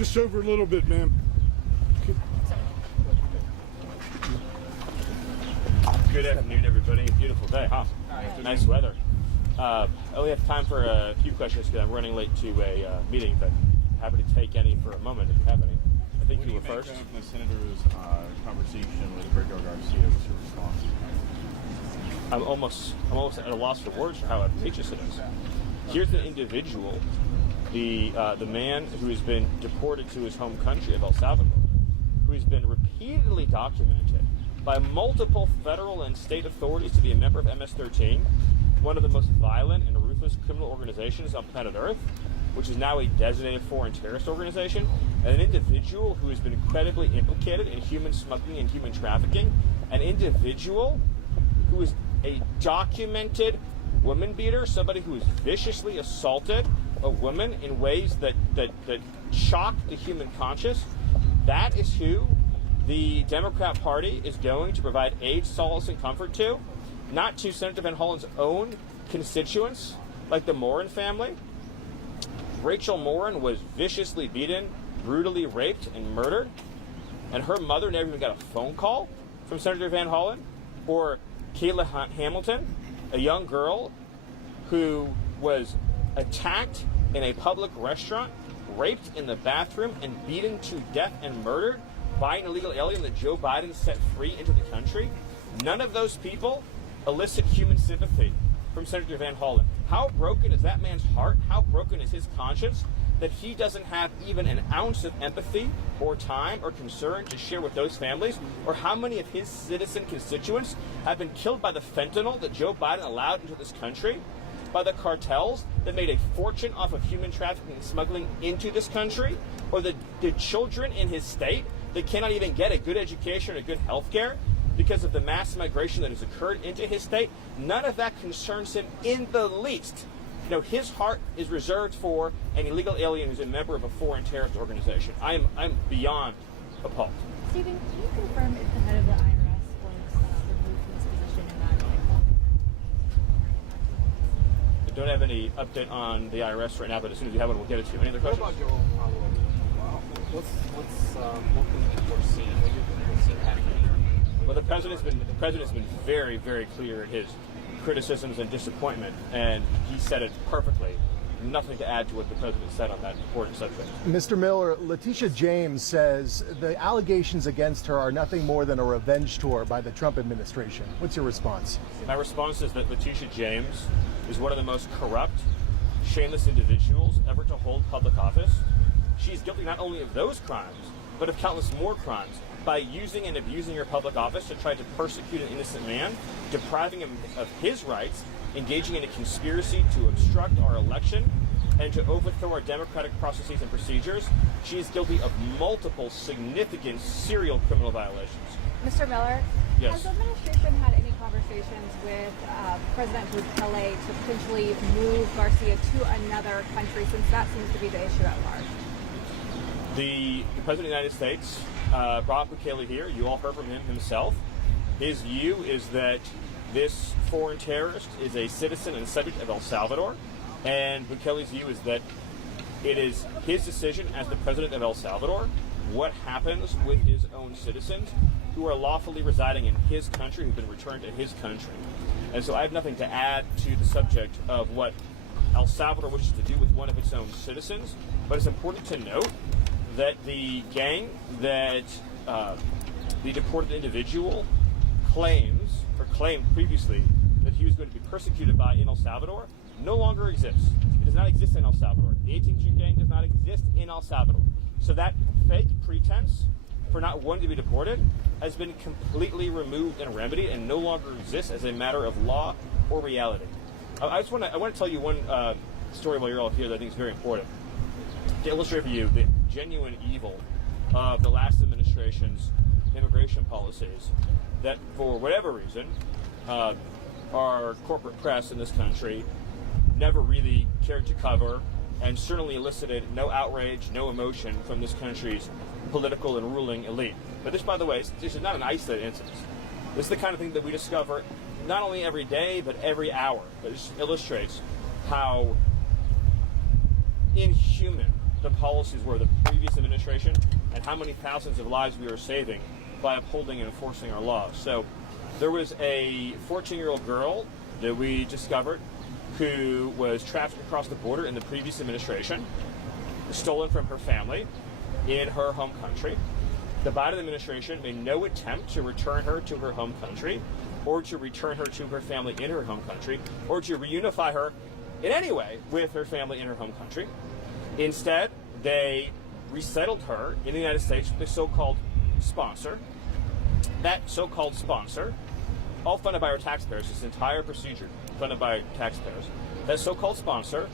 Just over a little bit, ma'am. Good afternoon, everybody. Beautiful day, huh? Nice weather. I only have time for a few questions because I'm running late to a meeting, but happy to take any for a moment if you have any. I think you were first. What do you make of the senator's conversation with Rico Garcia? What's your response? I'm almost at a loss for words for how outrageous it is. Here's an individual, the man who has been deported to his home country of El Salvador, who has been repeatedly documented by multiple federal and state authorities to be a member of MS-13, one of the most violent and ruthless criminal organizations on planet Earth, which is now a designated foreign terrorist organization, and an individual who has been incredibly implicated in human smuggling and human trafficking, an individual who is a documented woman beater, somebody who has viciously assaulted a woman in ways that shock the human conscience. That is who the Democrat Party is going to provide aid, solace, and comfort to, not to Senator Van Hollen's own constituents, like the Morin family. Rachel Morin was viciously beaten, brutally raped, and murdered, and her mother never even got a phone call from Senator Van Hollen. Or Kayla Hamilton, a young girl who was attacked in a public restaurant, raped in the bathroom, and beaten to death and murdered by an illegal alien that Joe Biden set free into the country. None of those people elicit human sympathy from Senator Van Hollen. How broken is that man's heart? How broken is his conscience that he doesn't have even an ounce of empathy or time or concern to share with those families? Or how many of his citizen constituents have been killed by the fentanyl that Joe Biden allowed into this country, by the cartels that made a fortune off of human trafficking and smuggling into this country, or the children in his state that cannot even get a good education or good health care because of the mass migration that has occurred into his state? None of that concerns him in the least. You know, his heart is reserved for an illegal alien who's a member of a foreign terrorist organization. I'm beyond appalled. Stephen, can you confirm if the head of the IRS was removed from his position in that? I don't have any update on the IRS right now, but as soon as you have one, we'll get it to you. Any other questions? What about your own what can you foresee? What do you foresee happening? Well, the president's been very, very clear in his criticisms and disappointment, and he said it perfectly. Nothing to add to what the president said on that important subject. Mr. Miller, Letitia James says the allegations against her are nothing more than a revenge tour by the Trump administration. What's your response? My response is that Letitia James is one of the most corrupt, shameless individuals ever to hold public office. She's guilty not only of those crimes, but of countless more crimes by using and abusing her public office to try to persecute an innocent man, depriving him of his rights, engaging in a conspiracy to obstruct our election, and to overthrow our democratic processes and procedures. She is guilty of multiple significant serial criminal violations. Mr. Miller, Yes. has the administration had any conversations with President Bukele to potentially move Garcia to another country, since that seems to be the issue at large? The President of the United States brought Bukele here. You all heard from him himself. His view is that this foreign terrorist is a citizen and subject of El Salvador, and Bukele's view is that it is his decision as the president of El Salvador what happens with his own citizens who are lawfully residing in his country, who've been returned to his country. And so I have nothing to add to the subject of what El Salvador wishes to do with one of its own citizens, but it's important to note that the gang that the deported individual claimed previously that he was going to be persecuted by in El Salvador no longer exists. It does not exist in El Salvador. The 18th Street gang does not exist in El Salvador. So that fake pretense for not wanting to be deported has been completely removed and remedied and no longer exists as a matter of law or reality. I want to tell you one story while you're all here that I think is very important to illustrate for you the genuine evil of the last administration's immigration policies that, for whatever reason, our corporate press in this country never really cared to cover, and certainly elicited no outrage, no emotion from this country's political and ruling elite. But this, by the way, this is not an isolated incident. This is the kind of thing that we discover not only every day, but every hour. It just illustrates how inhuman the policies were of the previous administration and how many thousands of lives we are saving by upholding and enforcing our laws. So there was a 14-year-old girl that we discovered who was trafficked across the border in the previous administration, stolen from her family in her home country. The Biden administration made no attempt to return her to her home country or to return her to her family in her home country or to reunify her in any way with her family in her home country. Instead, they resettled her in the United States with a so-called sponsor. That so-called sponsor, all funded by our taxpayers, this entire procedure funded by taxpayers, that so-called sponsor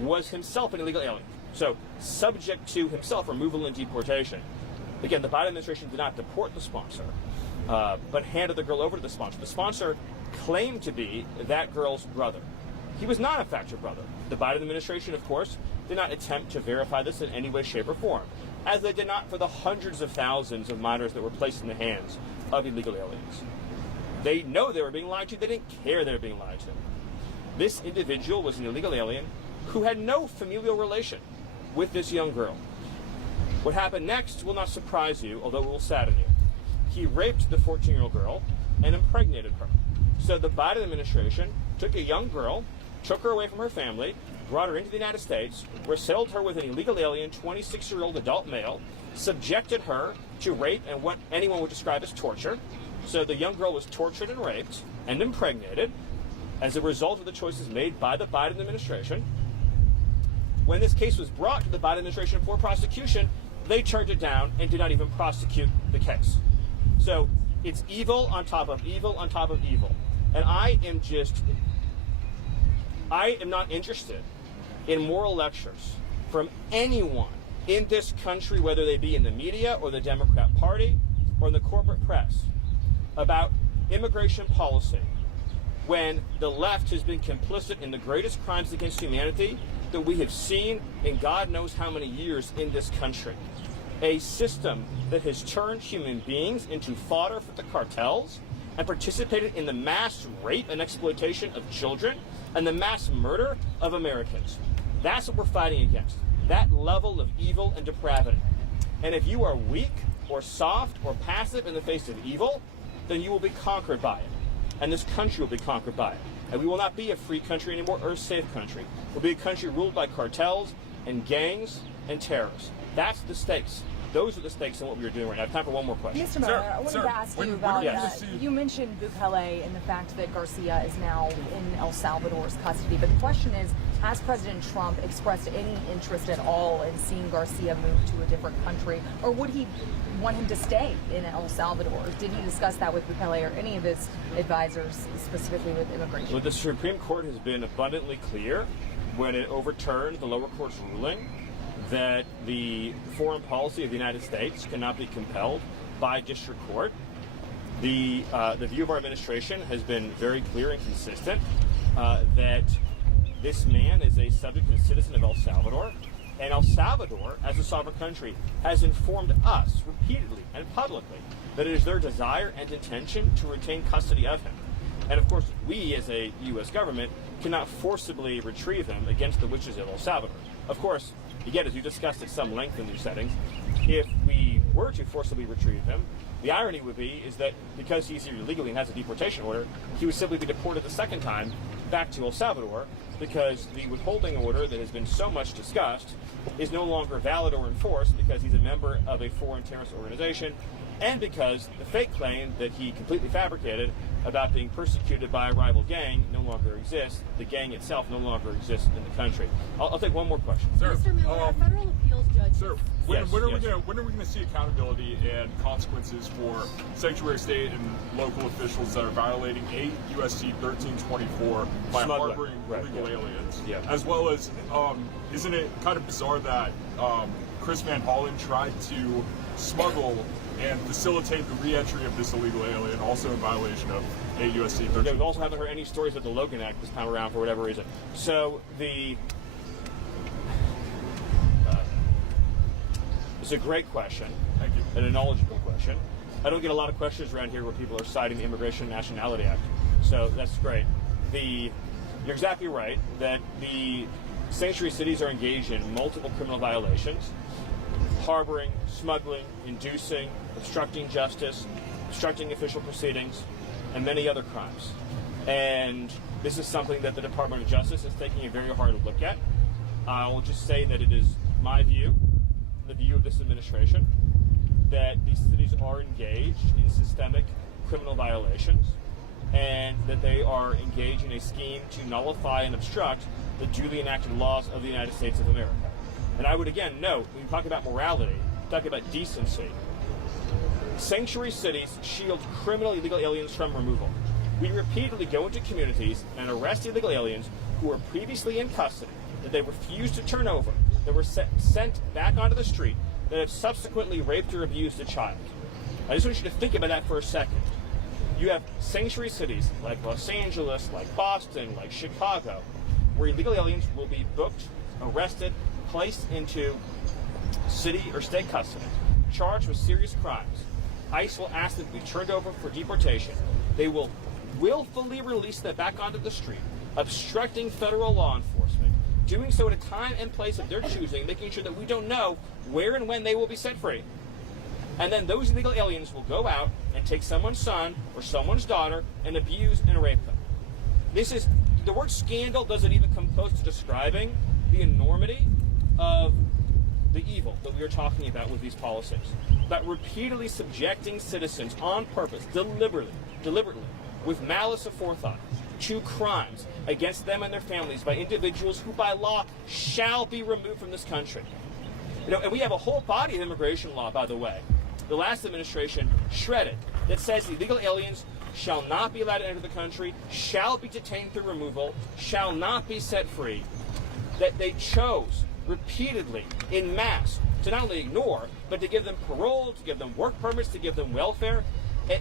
was himself an illegal alien. So subject to himself removal and deportation. Again, the Biden administration did not deport the sponsor, but handed the girl over to the sponsor. The sponsor claimed to be that girl's brother. He was not, in fact, her brother. The Biden administration, of course, did not attempt to verify this in any way, shape, or form, as they did not for the hundreds of thousands of minors that were placed in the hands of illegal aliens. They know they were being lied to. They didn't care they were being lied to. This individual was an illegal alien who had no familial relation with this young girl. What happened next will not surprise you, although it will sadden you. He raped the 14-year-old girl and impregnated her. So the Biden administration took a young girl, took her away from her family, brought her into the United States, resettled her with an illegal alien, 26-year-old adult male, subjected her to rape and what anyone would describe as torture. So the young girl was tortured and raped and impregnated as a result of the choices made by the Biden administration. When this case was brought to the Biden administration for prosecution, they turned it down and did not even prosecute the case. So it's evil on top of evil on top of evil. And I am not interested in moral lectures from anyone in this country, whether they be in the media or the Democrat Party or in the corporate press, about immigration policy when the left has been complicit in the greatest crimes against humanity that we have seen in God knows how many years in this country. A system that has turned human beings into fodder for the cartels and participated in the mass rape and exploitation of children and the mass murder of Americans. That's what we're fighting against, that level of evil and depravity. And if you are weak or soft or passive in the face of evil, then you will be conquered by it. And this country will be conquered by it. And we will not be a free country anymore or a safe country. We'll be a country ruled by cartels and gangs and terrorists. That's the stakes. Those are the stakes in what we are doing right now. I have time for one more question. Mr. Miller, I wanted to ask you about you mentioned Bukele and the fact that Garcia is now in El Salvador's custody. But the question is, has President Trump expressed any interest at all in seeing Garcia move to a different country? Or would he want him to stay in El Salvador? Did he discuss that with Bukele or any of his advisors, specifically with immigration? Well, the Supreme Court has been abundantly clear when it overturned the lower court's ruling that the foreign policy of the United States cannot be compelled by district court. The view of our administration has been very clear and consistent that this man is a subject and citizen of El Salvador, and El Salvador, as a sovereign country, has informed us repeatedly and publicly that it is their desire and intention to retain custody of him. And of course, we as a U.S. government cannot forcibly retrieve him against the wishes of El Salvador. Of course, again, as we discussed at some length in these settings, if we were to forcibly retrieve him, the irony would be is that because he's here illegally and has a deportation order, he would simply be deported the second time back to El Salvador because the withholding order that has been so much discussed is no longer valid or enforced because he's a member of a foreign terrorist organization and because the fake claim that he completely fabricated about being persecuted by a rival gang no longer exists. The gang itself no longer exists in the country. I'll take one more question. Sir, Mr. Miller, a federal appeals judge. Sir, when are we going to see accountability and consequences for sanctuary state and local officials that are violating 8 USC 1324 by harboring illegal aliens? Yeah. As well as, isn't it kind of bizarre that Chris Van Hollen tried to smuggle and facilitate the re-entry of this illegal alien, also in violation of 8 USC 13. Yeah, we also haven't heard any stories of the Logan Act this time around for whatever reason. So it's a great question. Thank you. And a knowledgeable question. I don't get a lot of questions around here where people are citing the Immigration and Nationality Act. So that's great. You're exactly right that the sanctuary cities are engaged in multiple criminal violations: harboring, smuggling, inducing, obstructing justice, obstructing official proceedings, and many other crimes. And this is something that the Department of Justice is taking a very hard look at. I will just say that it is my view, the view of this administration, that these cities are engaged in systemic criminal violations, and that they are engaged in a scheme to nullify and obstruct the duly enacted laws of the United States of America. And I would again note, when we talk about morality, talk about decency, sanctuary cities shield criminal illegal aliens from removal. We repeatedly go into communities and arrest illegal aliens who were previously in custody, that they refused to turn over, that were sent back onto the street, that have subsequently raped or abused a child. I just want you to think about that for a second. You have sanctuary cities like Los Angeles, like Boston, like Chicago, where illegal aliens will be booked, arrested, placed into city or state custody, charged with serious crimes. ICE will ask them to be turned over for deportation. They will willfully release them back onto the street, obstructing federal law enforcement, doing so at a time and place of their choosing, making sure that we don't know where and when they will be set free. And then those illegal aliens will go out and take someone's son or someone's daughter and abuse and rape them. This is, the word scandal doesn't even come close to describing the enormity of the evil that we are talking about with these policies. About repeatedly subjecting citizens on purpose, deliberately, with malice aforethought, to crimes against them and their families by individuals who by law shall be removed from this country. You know, and we have a whole body of immigration law, by the way, the last administration shredded, that says illegal aliens shall not be allowed to enter the country, shall be detained through removal, shall not be set free, that they chose repeatedly in mass to not only ignore, but to give them parole, to give them work permits, to give them welfare,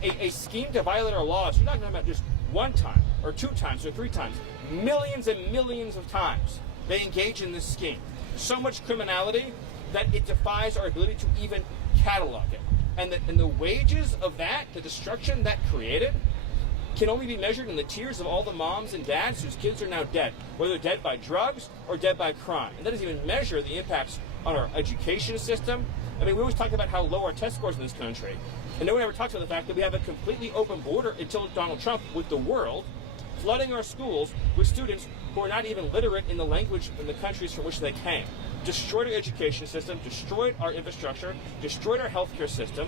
a scheme to violate our laws. You're not talking about just one time or two times or three times, millions and millions of times they engage in this scheme. So much criminality that it defies our ability to even catalog it. And the wages of that, the destruction that created, can only be measured in the tears of all the moms and dads whose kids are now dead, whether they're dead by drugs or dead by crime. And that doesn't even measure the impacts on our education system. I mean, we always talk about how low our test scores in this country, and no one ever talks about the fact that we have a completely open border until Donald Trump with the world, flooding our schools with students who are not even literate in the language in the countries from which they came. Destroyed our education system, destroyed our infrastructure, destroyed our healthcare system.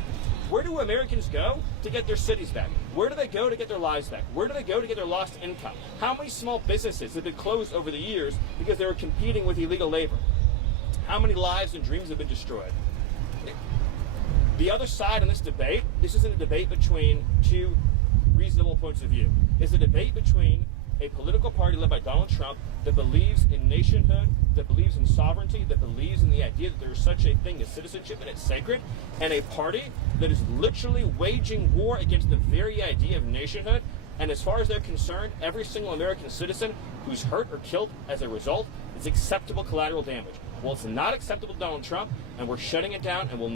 Where do Americans go to get their cities back? Where do they go to get their lives back? Where do they go to get their lost income? How many small businesses have been closed over the years because they were competing with illegal labor? How many lives and dreams have been destroyed? The other side on this debate, this isn't a debate between two reasonable points of view. It's a debate between a political party led by Donald Trump that believes in nationhood, that believes in sovereignty, that believes in the idea that there is such a thing as citizenship and it's sacred, and a party that is literally waging war against the very idea of nationhood. And as far as they're concerned, every single American citizen who's hurt or killed as a result is acceptable collateral damage. Well, it's not acceptable to Donald Trump, and we're shutting it down, and we'll